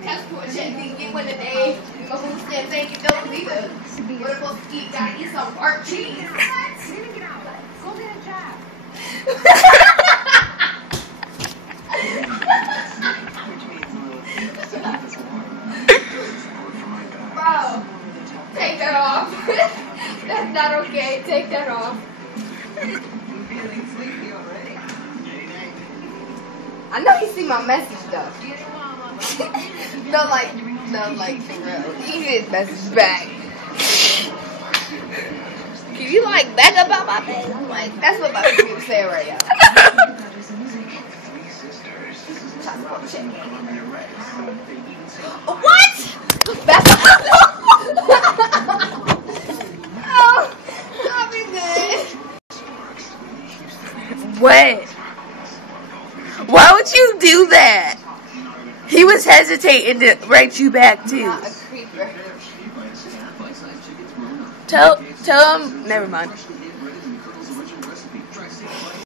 Passport check didn't get one today. My food stamps ain't get those either. What am I supposed to eat? Gotta eat some art cheese. Go get a job. Bro, take that off. That's not okay. Take that off. I know he see my message though. No, like for real. He did message back. Can you like back up out my face? I'm like, that's what my people say right now. What? That's oh, that'll be good. What? Why would you do that? He was hesitating to write you back too. Not a creeper. Tell him. Never mind.